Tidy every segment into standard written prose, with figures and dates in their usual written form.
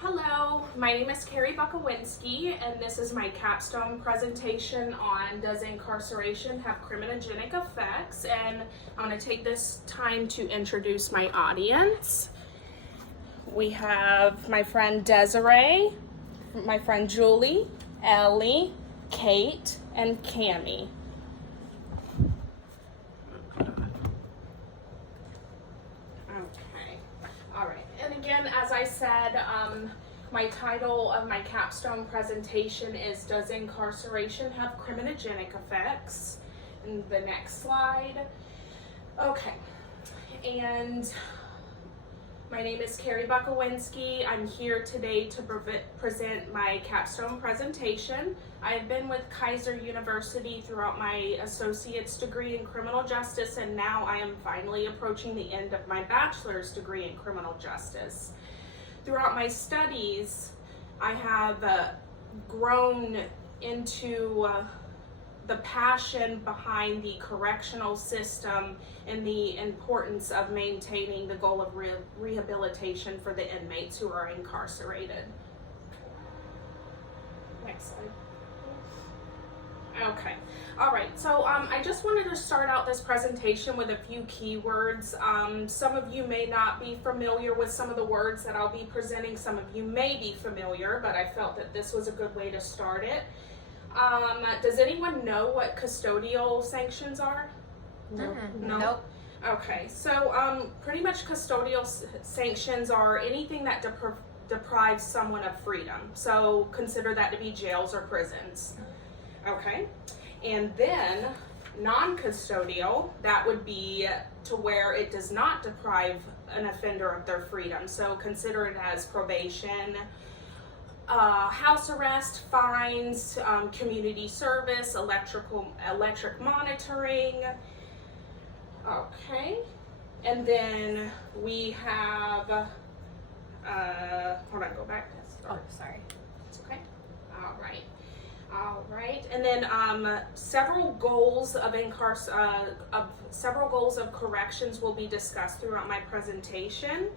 Hello, my name is Carrie Bukowinski, and this is my capstone presentation on Does Incarceration Have Criminogenic Effects? And I'm going to take this time to introduce my audience. We have my friend Desiree, my friend Julie, Ellie, Kate, and Cammie. Again, as I said, my title of my capstone presentation is Does Incarceration Have Criminogenic Effects? And the next slide. Okay, and my name is Carrie Bukowinski. I'm here today to present my capstone presentation. I've been with Kaiser University throughout my associate's degree in criminal justice, and now I am finally approaching the end of my bachelor's degree in criminal justice. Throughout my studies, I have grown into the passion behind the correctional system and the importance of maintaining the goal of rehabilitation for the inmates who are incarcerated. Next slide. Okay, all right, so I just wanted to start out this presentation with a few keywords. Some of you may not be familiar with some of the words that I'll be presenting. Some of you may be familiar, but I felt that this was a good way to start it. Does anyone know what custodial sanctions are? No. Nope. Okay, so pretty much custodial sanctions are anything that deprives someone of freedom. So consider that to be jails or prisons. Okay, and then non-custodial, that would be to where it does not deprive an offender of their freedom. So consider it as probation, house arrest, fines, community service, electric monitoring. Okay, and then we have, hold on, go back. Oh, sorry. It's okay. All right, and then several goals of corrections will be discussed throughout my presentation.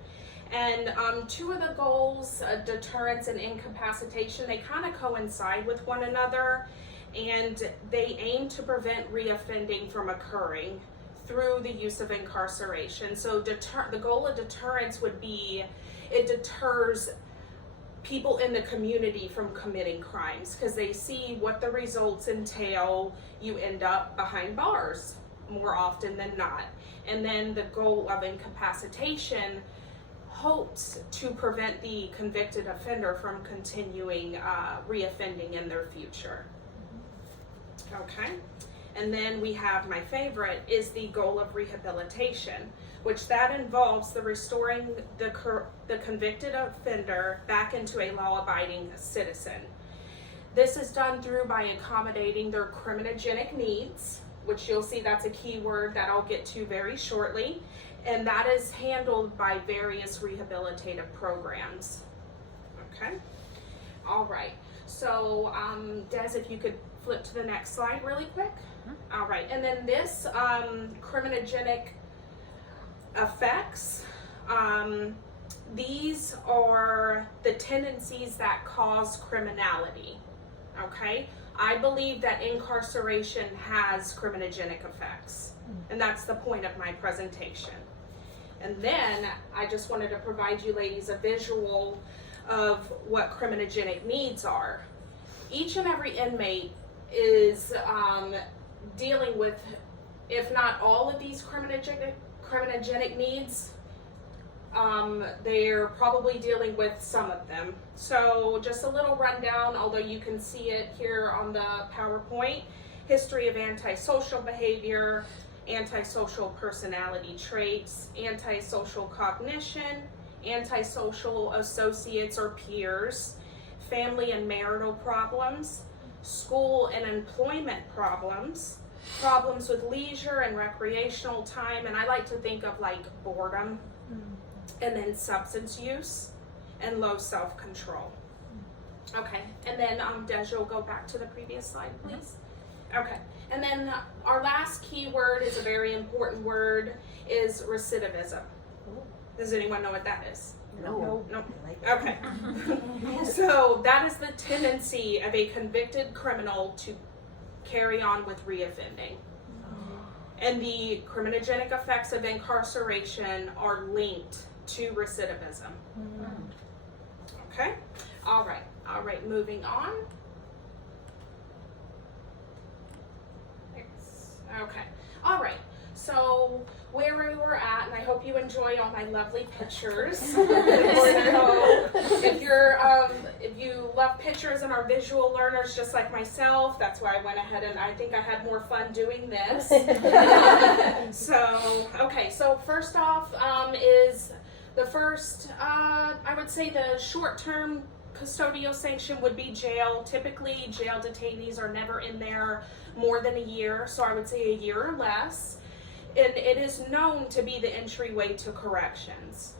And two of the goals, deterrence and incapacitation, they kind of coincide with one another, and they aim to prevent reoffending from occurring through the use of incarceration. So the goal of deterrence would be it deters people in the community from committing crimes because they see what the results entail. You end up behind bars more often than not. And then the goal of incapacitation hopes to prevent the convicted offender from continuing reoffending in their future. Okay, and then we have my favorite is the goal of rehabilitation, which that involves the restoring the convicted offender back into a law-abiding citizen. This is done by accommodating their criminogenic needs, which you'll see that's a key word that I'll get to very shortly, and that is handled by various rehabilitative programs. Okay, all right, so Des, if you could flip to the next slide really quick. All right, and then this criminogenic effects, these are the tendencies that cause criminality. Okay, I believe that incarceration has criminogenic effects, and that's the point of my presentation. And then I just wanted to provide you ladies a visual of what criminogenic needs are. Each and every inmate is dealing with, if not all of these criminogenic needs, they're probably dealing with some of them. So just a little rundown, although you can see it here on the PowerPoint: history of antisocial behavior, antisocial personality traits, antisocial cognition, antisocial associates or peers, family and marital problems, school and employment problems, problems with leisure and recreational time, and I like to think of like boredom, and then substance use and low self-control. Okay, and then Des, you'll go back to the previous slide, please. Okay, and then our last key word is a very important word, is recidivism. Does anyone know what that is? No. Okay. So that is the tendency of a convicted criminal to carry on with reoffending. And the criminogenic effects of incarceration are linked to recidivism. Okay? All right, moving on. Okay, all right. So where we were at, and I hope you enjoy all my lovely pictures. So if you love pictures and are visual learners just like myself, that's why I went ahead and I think I had more fun doing this. So first off is the first, I would say the short-term custodial sanction would be jail. Typically, jail detainees are never in there more than a year, so I would say a year or less. And it is known to be the entryway to corrections.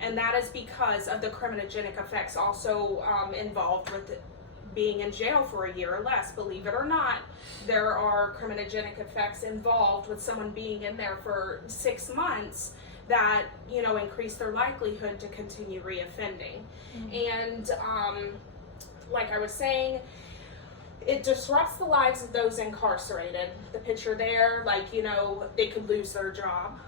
And that is because of the criminogenic effects also involved with being in jail for a year or less. Believe it or not, there are criminogenic effects involved with someone being in there for 6 months that, you know, increase their likelihood to continue reoffending. And like I was saying, it disrupts the lives of those incarcerated. The picture there, like, you know, they could lose their job,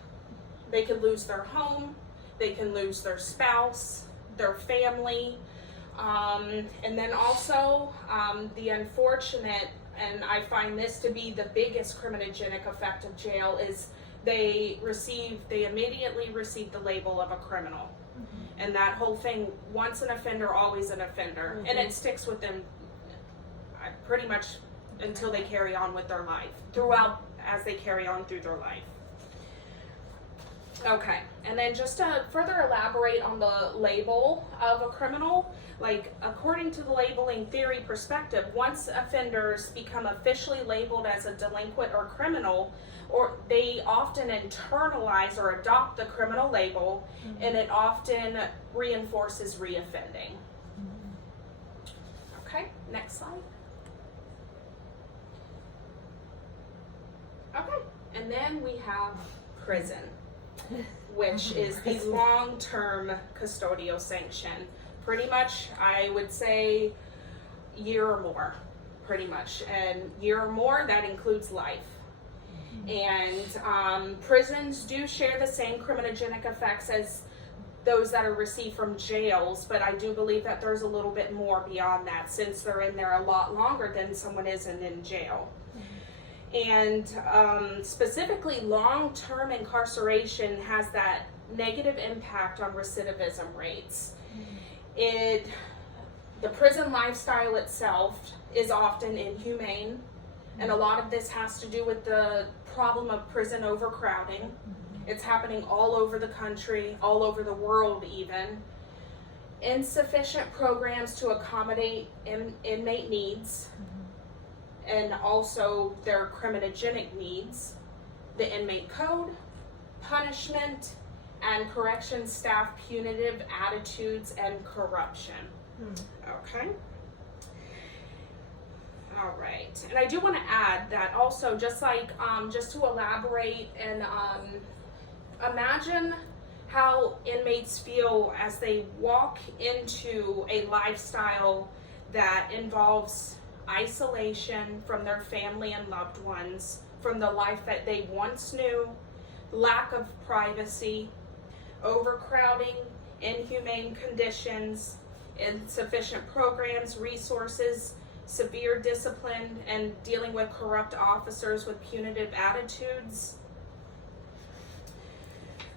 they could lose their home, they can lose their spouse, their family, and then also the unfortunate, and I find this to be the biggest criminogenic effect of jail, is they immediately receive the label of a criminal. And that whole thing, once an offender, always an offender, and it sticks with them pretty much until they carry on with their life, as they carry on through their life. Okay, and then just to further elaborate on the label of a criminal, like according to the labeling theory perspective, once offenders become officially labeled as a delinquent or criminal, or they often internalize or adopt the criminal label, and it often reinforces reoffending. Okay, next slide. Okay, and then we have prison, which is the long-term custodial sanction. Pretty much, I would say, year or more, pretty much. And year or more, that includes life. And prisons do share the same criminogenic effects as those that are received from jails, but I do believe that there's a little bit more beyond that, since they're in there a lot longer than someone is in jail. And specifically, long-term incarceration has that negative impact on recidivism rates. The prison lifestyle itself is often inhumane, and a lot of this has to do with the problem of prison overcrowding. It's happening all over the country, all over the world even. Insufficient programs to accommodate inmate needs, and also their criminogenic needs, the inmate code, punishment, and correction staff punitive attitudes and corruption. Okay. All right, and I do want to add that also, just to elaborate, and imagine how inmates feel as they walk into a lifestyle that involves isolation from their family and loved ones, from the life that they once knew, lack of privacy, overcrowding, inhumane conditions, insufficient programs, resources, severe discipline, and dealing with corrupt officers with punitive attitudes.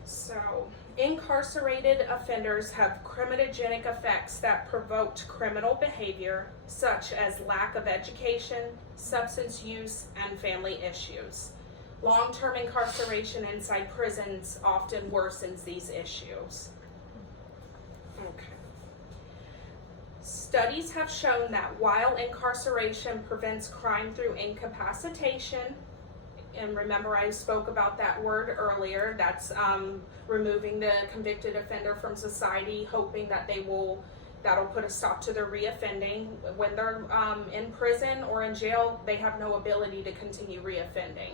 So, incarcerated offenders have criminogenic effects that provoked criminal behavior, such as lack of education, substance use, and family issues. Long-term incarceration inside prisons often worsens these issues. Okay. Studies have shown that while incarceration prevents crime through incapacitation, and remember I spoke about that word earlier, that's removing the convicted offender from society, hoping that that'll put a stop to their reoffending. When they're in prison or in jail, they have no ability to continue reoffending.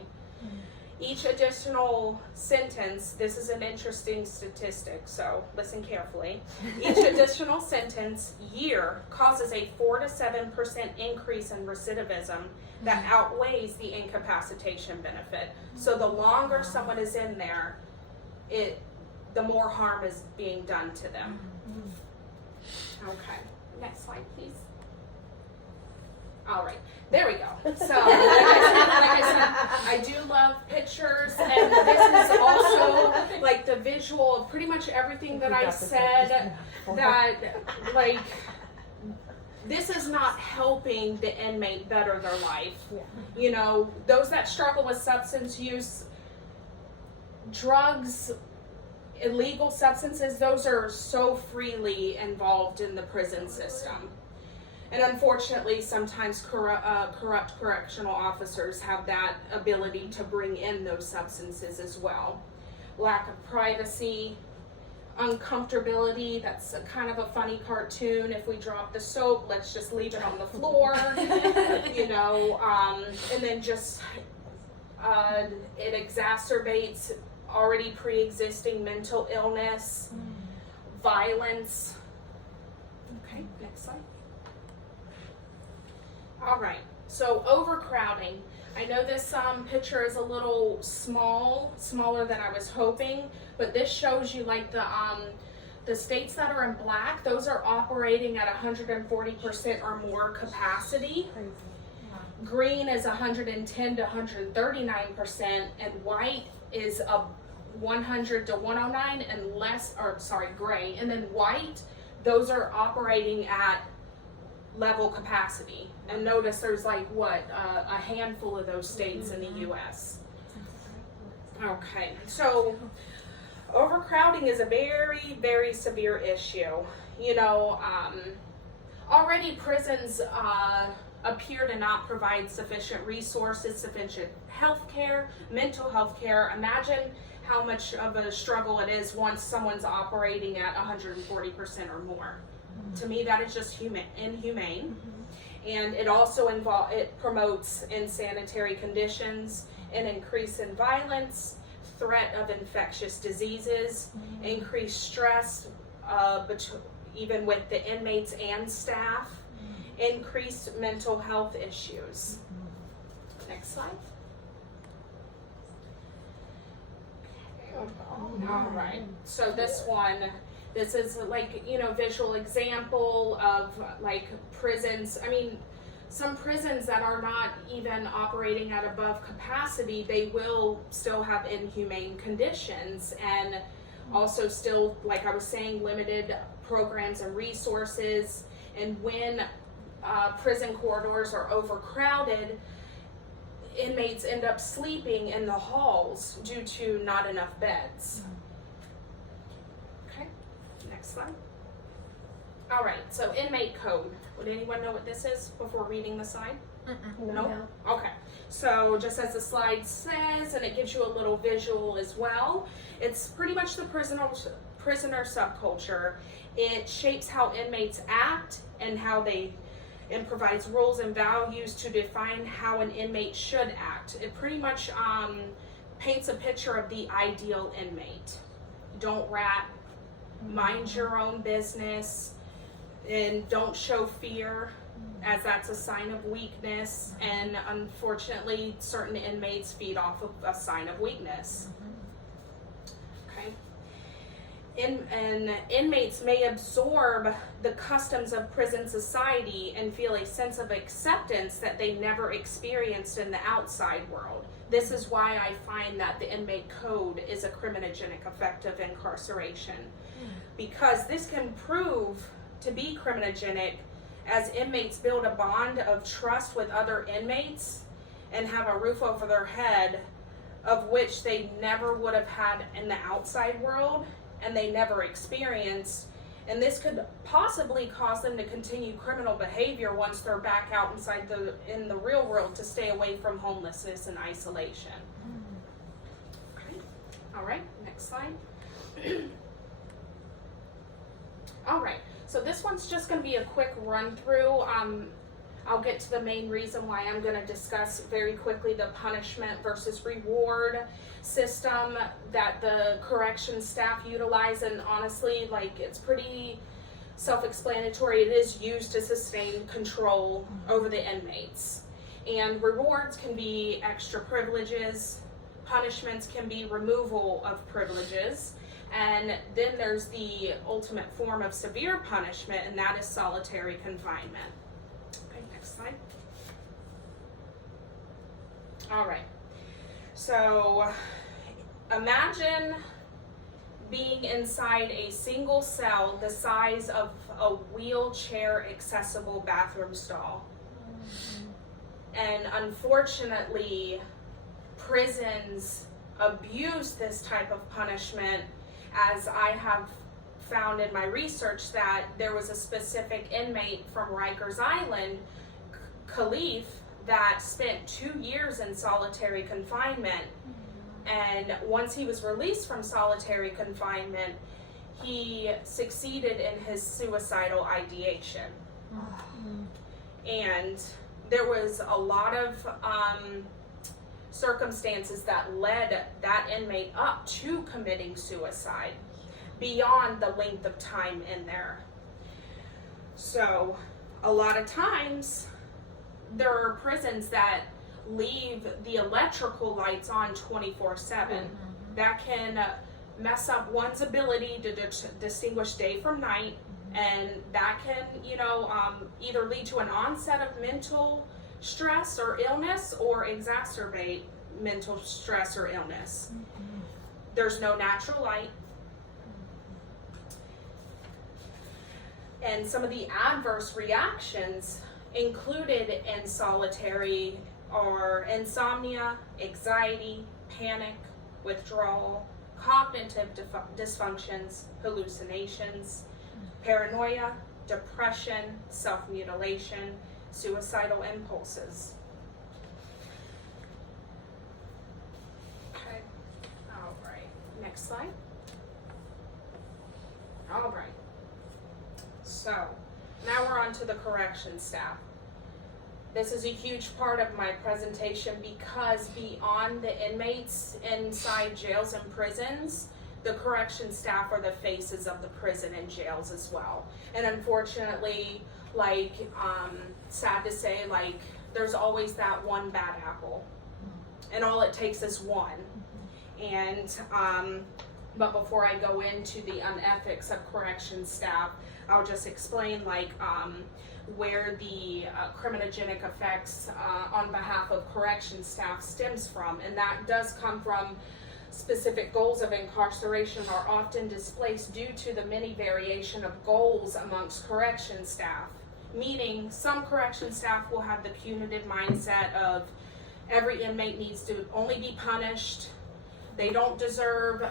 Each additional sentence, this is an interesting statistic, so listen carefully. Each additional sentence year causes a 4 to 7% increase in recidivism that outweighs the incapacitation benefit. So the longer someone is in there, the more harm is being done to them. Okay, next slide, please. All right, there we go. So, like I said, I do love pictures, and this is also like the visual of pretty much everything that I said. That, like, this is not helping the inmate better their life. You know, those that struggle with substance use, drugs, illegal substances, those are so freely involved in the prison system. And unfortunately, sometimes corrupt correctional officers have that ability to bring in those substances as well. Lack of privacy, uncomfortability, that's kind of a funny cartoon. If we drop the soap, let's just leave it on the floor, you know, and then just it exacerbates already pre-existing mental illness, violence. Okay, next slide. All right, so overcrowding. I know this picture is a little smaller than I was hoping, but this shows you like the states that are in black, those are operating at 140% or more capacity. Green is 110 to 139%, and white is a 100 to 109 and less, or sorry, gray. And then white, those are operating at level capacity. And notice there's like what, a handful of those states in the US. Okay, so overcrowding is a very, very severe issue. You know, already prisons appear to not provide sufficient resources, sufficient health care, mental health care. Imagine how much of a struggle it is once someone's operating at 140% or more. To me, that is just inhumane. And it also promotes insanitary conditions, an increase in violence, threat of infectious diseases, increased stress, even with the inmates and staff, increased mental health issues. Next slide. All right, so this is like, you know, visual example of like prisons. I mean, some prisons that are not even operating at above capacity, they will still have inhumane conditions, and also still, like I was saying, limited programs and resources. And when prison corridors are overcrowded, inmates end up sleeping in the halls due to not enough beds. Okay, next slide. All right, so inmate code. Would anyone know what this is before reading the slide? No? Okay, so just as the slide says, and it gives you a little visual as well, it's pretty much the prisoner subculture. It shapes how inmates act and and provides rules and values to define how an inmate should act. It pretty much paints a picture of the ideal inmate. Don't rat, mind your own business, and don't show fear, as that's a sign of weakness. And unfortunately, certain inmates feed off of a sign of weakness. Okay. And inmates may absorb the customs of prison society and feel a sense of acceptance that they never experienced in the outside world. This is why I find that the inmate code is a criminogenic effect of incarceration, because this can prove to be criminogenic as inmates build a bond of trust with other inmates and have a roof over their head, of which they never would have had in the outside world, and they never experienced. And this could possibly cause them to continue criminal behavior once they're back out in the real world, to stay away from homelessness and isolation. Okay. All right, next slide. All right, so this one's just going to be a quick run through. I'll get to the main reason why I'm going to discuss very quickly the punishment versus reward system that the correction staff utilize, and honestly, like, it's pretty self-explanatory. It is used to sustain control over the inmates. And rewards can be extra privileges, punishments can be removal of privileges, and then there's the ultimate form of severe punishment, and that is solitary confinement. Okay, next slide. All right, so imagine being inside a single cell the size of a wheelchair accessible bathroom stall. And unfortunately, prisons abuse this type of punishment, as I have found in my research that there was a specific inmate from Rikers Island, Khalif, that spent 2 years in solitary confinement. And once he was released from solitary confinement, he succeeded in his suicidal ideation. And there was a lot of circumstances that led that inmate up to committing suicide beyond the length of time in there. So a lot of times there are prisons that leave the electrical lights on 24/7. That can mess up one's ability to distinguish day from night, and that can, either lead to an onset of mental stress or illness or exacerbate mental stress or illness. There's no natural light. And some of the adverse reactions included in solitary are insomnia, anxiety, panic, withdrawal, cognitive dysfunctions, hallucinations, paranoia, depression, self-mutilation, suicidal impulses. Okay, all right, next slide. All right, so now we're on to the corrections staff. This is a huge part of my presentation because beyond the inmates inside jails and prisons, the correction staff are the faces of the prison and jails as well. And unfortunately, sad to say, there's always that one bad apple. And all it takes is one. And, but before I go into the unethics of correction staff, I'll just explain, where the criminogenic effects on behalf of correction staff stems from. And that does come from specific goals of incarceration are often displaced due to the many variation of goals amongst correction staff. Meaning, some correction staff will have the punitive mindset of every inmate needs to only be punished. They don't deserve,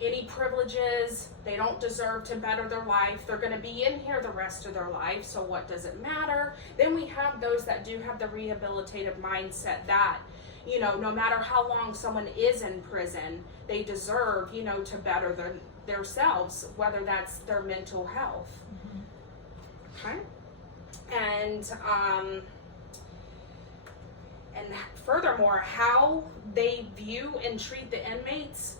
any privileges. They don't deserve to better their life. They're going to be in here the rest of their life, so what does it matter? Then we have those that do have the rehabilitative mindset that, no matter how long someone is in prison, they deserve, to better themselves, whether that's their mental health. Okay? And furthermore, how they view and treat the inmates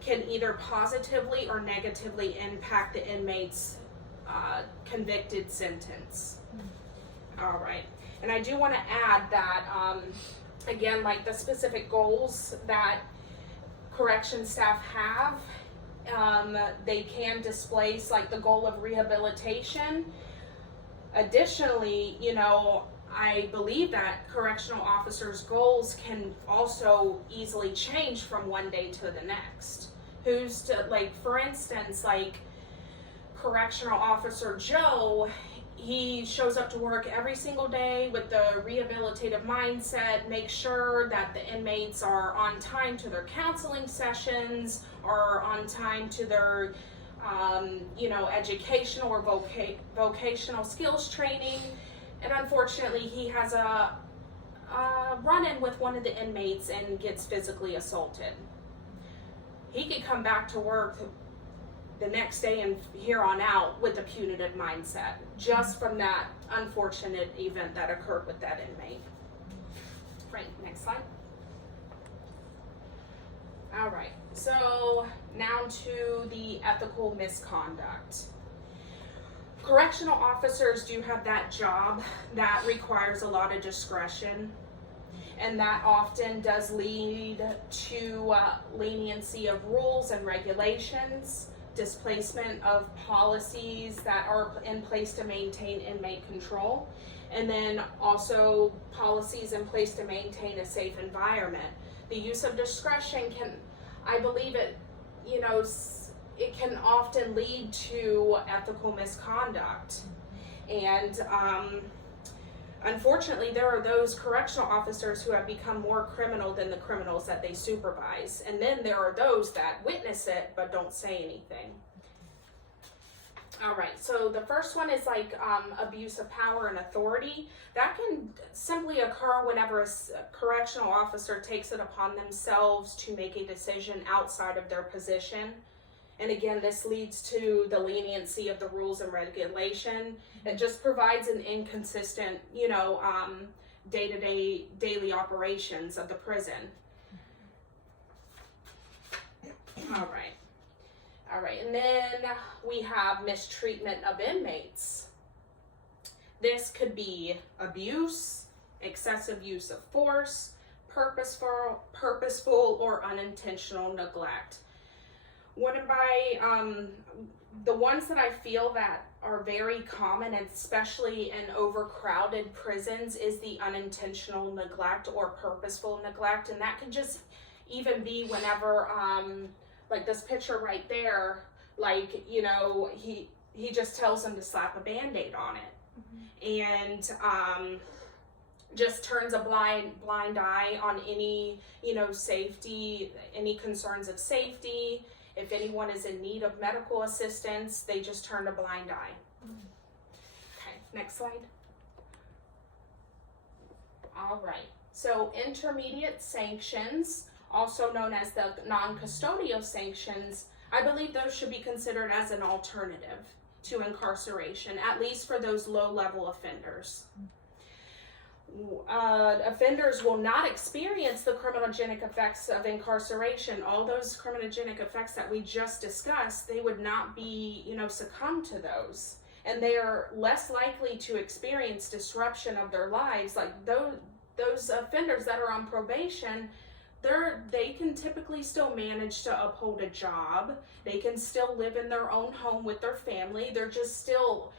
can either positively or negatively impact the inmate's convicted sentence. All right. And I do want to add that, again, the specific goals that correction staff have, they can displace the goal of rehabilitation. Additionally, I believe that correctional officers' goals can also easily change from one day to the next. Who's to, for instance, correctional officer Joe, he shows up to work every single day with the rehabilitative mindset, make sure that the inmates are on time to their counseling sessions, are on time to their educational or vocational skills training. And unfortunately, he has a run-in with one of the inmates and gets physically assaulted. He could come back to work the next day and here on out with a punitive mindset, just from that unfortunate event that occurred with that inmate. Right, next slide. All right, so now to the ethical misconduct. Correctional officers do have that job that requires a lot of discretion, and that often does lead to leniency of rules and regulations, displacement of policies that are in place to maintain inmate control, and then also policies in place to maintain a safe environment. The use of discretion can, I believe it, it can often lead to ethical misconduct. And unfortunately, there are those correctional officers who have become more criminal than the criminals that they supervise. And then there are those that witness it but don't say anything. All right, so the first one is like abuse of power and authority. That can simply occur whenever a correctional officer takes it upon themselves to make a decision outside of their position. And again, this leads to the leniency of the rules and regulation. It just provides an inconsistent, day-to-day, daily operations of the prison. All right, and then we have mistreatment of inmates. This could be abuse, excessive use of force, purposeful or unintentional neglect. One of my, the ones that I feel that are very common, especially in overcrowded prisons, is the unintentional neglect or purposeful neglect. And that can just even be whenever, like this picture right there, like, he just tells them to slap a Band-Aid on it. And just turns a blind eye on any, safety, any concerns of safety. If anyone is in need of medical assistance, they just turn a blind eye. Okay, next slide. All right, so intermediate sanctions, also known as the non-custodial sanctions, I believe those should be considered as an alternative to incarceration, at least for those low-level offenders. Offenders will not experience the criminogenic effects of incarceration. All those criminogenic effects that we just discussed, they would not be, succumb to those. And they are less likely to experience disruption of their lives. Like those offenders that are on probation, they can typically still manage to uphold a job. They can still live in their own home with their family. They're just still,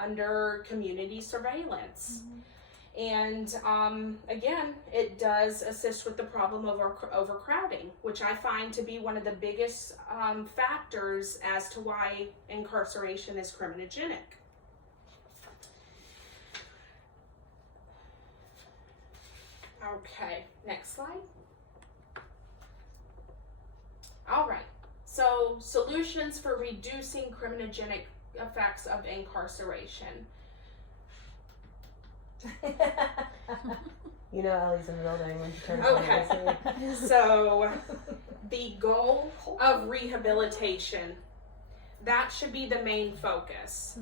under community surveillance. And again, it does assist with the problem of overcrowding, which I find to be one of the biggest factors as to why incarceration is criminogenic. Okay, next slide. All right, so solutions for reducing criminogenic effects of incarceration. Ellie's in the building when she turns Okay, so the goal of rehabilitation, that should be the main focus.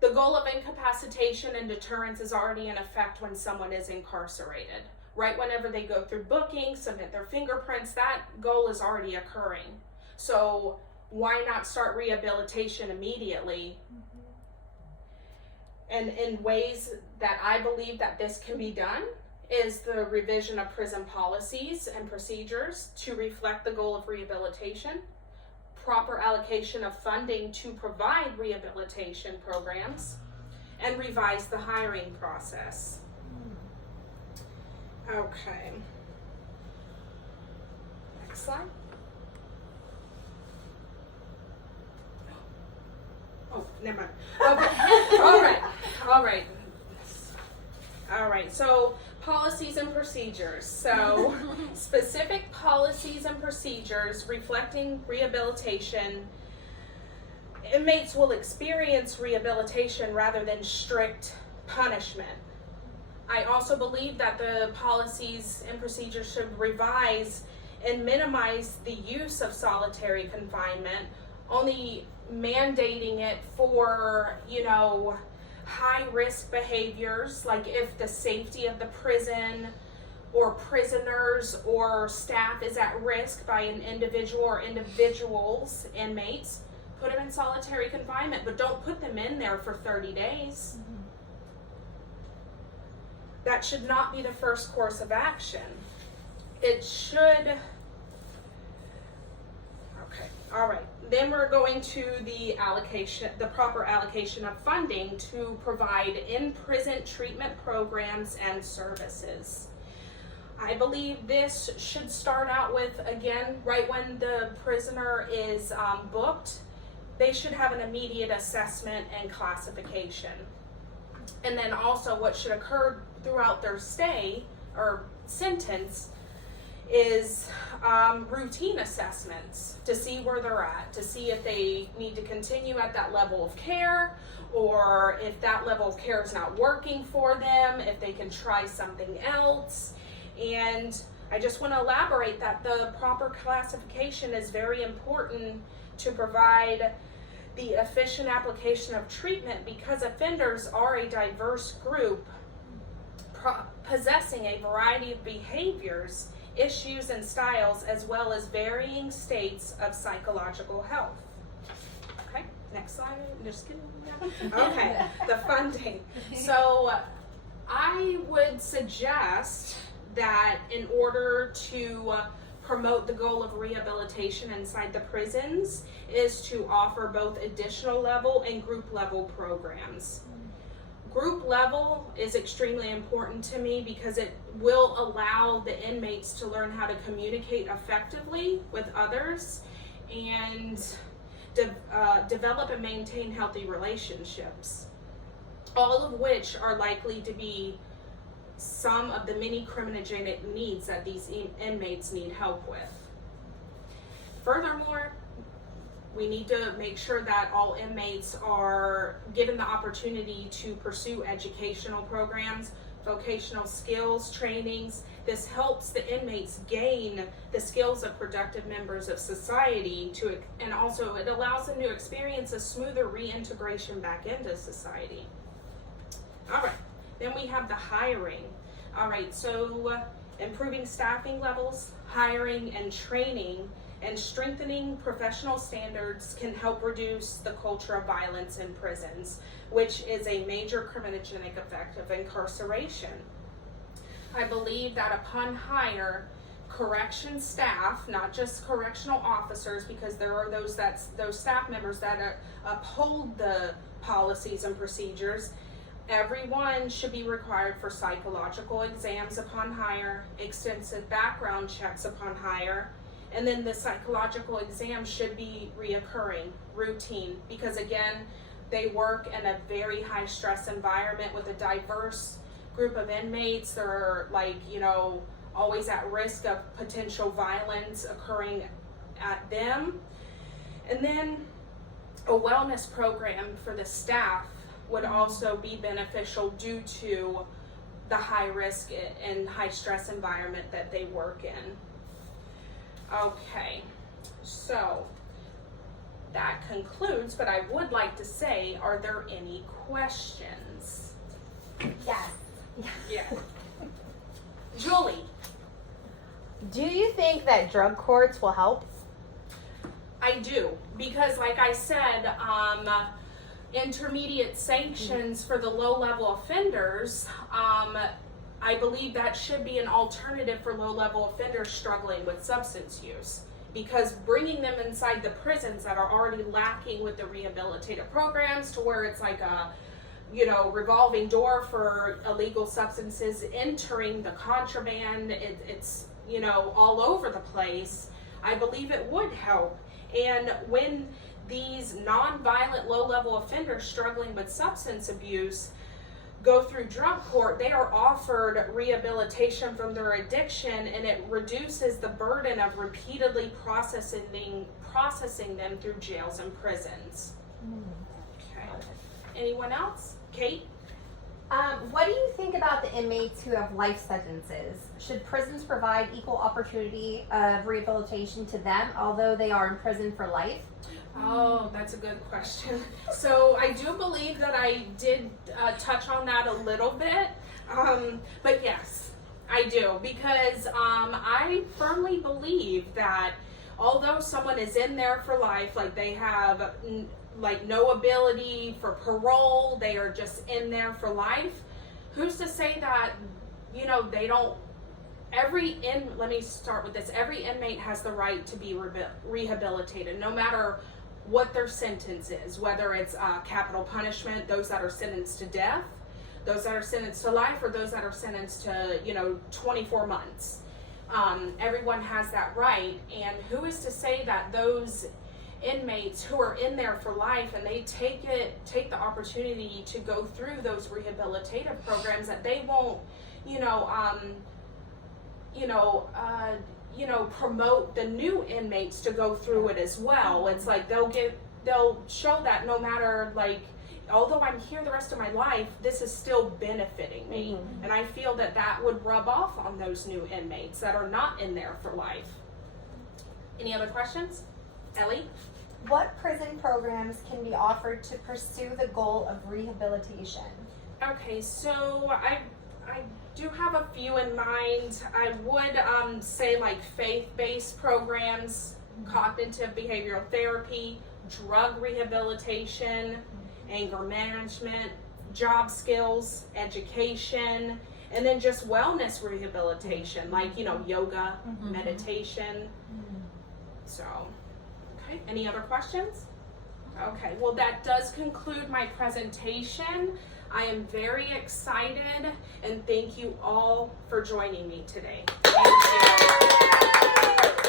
The goal of incapacitation and deterrence is already in effect when someone is incarcerated. Right whenever they go through booking, submit their fingerprints, that goal is already occurring. So why not start rehabilitation immediately? And in ways that I believe that this can be done is the revision of prison policies and procedures to reflect the goal of rehabilitation, proper allocation of funding to provide rehabilitation programs, and revise the hiring process. Okay. Next slide. Oh, never mind. Okay. All right. So policies and procedures. So specific policies and procedures reflecting rehabilitation. Inmates will experience rehabilitation rather than strict punishment. I also believe that the policies and procedures should revise and minimize the use of solitary confinement, only mandating it for, high risk behaviors, like if the safety of the prison or prisoners or staff is at risk by an individual or individuals, inmates, put them in solitary confinement, but don't put them in there for 30 days. Mm-hmm. That should not be the first course of action. It should, okay, all right. Then we're going to the proper allocation of funding to provide in-prison treatment programs and services. I believe this should start out with, again, right when the prisoner is booked, they should have an immediate assessment and classification. And then also what should occur throughout their stay or sentence is routine assessments to see where they're at, to see if they need to continue at that level of care, or if that level of care is not working for them, if they can try something else. And I just want to elaborate that the proper classification is very important to provide the efficient application of treatment, because offenders are a diverse group possessing a variety of behaviors, issues, and styles, as well as varying states of psychological health. Okay, next slide. Just kidding. Okay, the funding. So I would suggest that in order to promote the goal of rehabilitation inside the prisons is to offer both additional level and group level programs. Group level is extremely important to me because it will allow the inmates to learn how to communicate effectively with others and develop and maintain healthy relationships, all of which are likely to be some of the many criminogenic needs that these inmates need help with. Furthermore, we need to make sure that all inmates are given the opportunity to pursue educational programs, vocational skills, trainings. This helps the inmates gain the skills of productive members of society, and also it allows them to experience a smoother reintegration back into society. All right. Then we have the hiring. All right, so improving staffing levels, hiring and training, and strengthening professional standards can help reduce the culture of violence in prisons, which is a major criminogenic effect of incarceration. I believe that upon hire, correction staff, not just correctional officers, because there are those staff members that uphold the policies and procedures, everyone should be required for psychological exams upon hire, extensive background checks upon hire, and then the psychological exam should be reoccurring, routine, because again, they work in a very high stress environment with a diverse group of inmates. They're always at risk of potential violence occurring at them. And then a wellness program for the staff would also be beneficial due to the high risk and high stress environment that they work in. Okay, so that concludes, but I would like to say, are there any questions? Yes. Yeah. Julie. Do you think that drug courts will help? I do, because like I said, intermediate sanctions for the low-level offenders, I believe that should be an alternative for low-level offenders struggling with substance use, because bringing them inside the prisons that are already lacking with the rehabilitative programs to where it's like a revolving door for illegal substances entering the contraband, it's all over the place. I believe it would help. And when these non-violent low-level offenders struggling with substance abuse go through drug court, they are offered rehabilitation from their addiction, and it reduces the burden of repeatedly processing them through jails and prisons. Okay. Anyone else? Kate? What do you think about the inmates who have life sentences? Should prisons provide equal opportunity of rehabilitation to them, although they are in prison for life? Oh, that's a good question. So I do believe that I did touch on that a little bit, but yes, I do, because I firmly believe that although someone is in there for life, like they have like no ability for parole, they are just in there for life, who's to say that, you know, they don't, let me start with this, every inmate has the right to be rehabilitated, no matter what their sentence is, whether it's capital punishment, those that are sentenced to death, those that are sentenced to life, or those that are sentenced to, 24 months. Everyone has that right, and who is to say that those inmates who are in there for life and they take the opportunity to go through those rehabilitative programs, that they won't, promote the new inmates to go through it as well. It's like they'll show that no matter, like, although I'm here the rest of my life, this is still benefiting me. Mm-hmm. And I feel that would rub off on those new inmates that are not in there for life. Any other questions? Ellie? What prison programs can be offered to pursue the goal of rehabilitation? Okay, so I do have a few in mind. I would say like faith-based programs, cognitive behavioral therapy, drug rehabilitation, anger management, job skills, education, and then just wellness rehabilitation, like, yoga, meditation. So, okay, any other questions? Okay, well, that does conclude my presentation. I am very excited, and thank you all for joining me today. Thank you.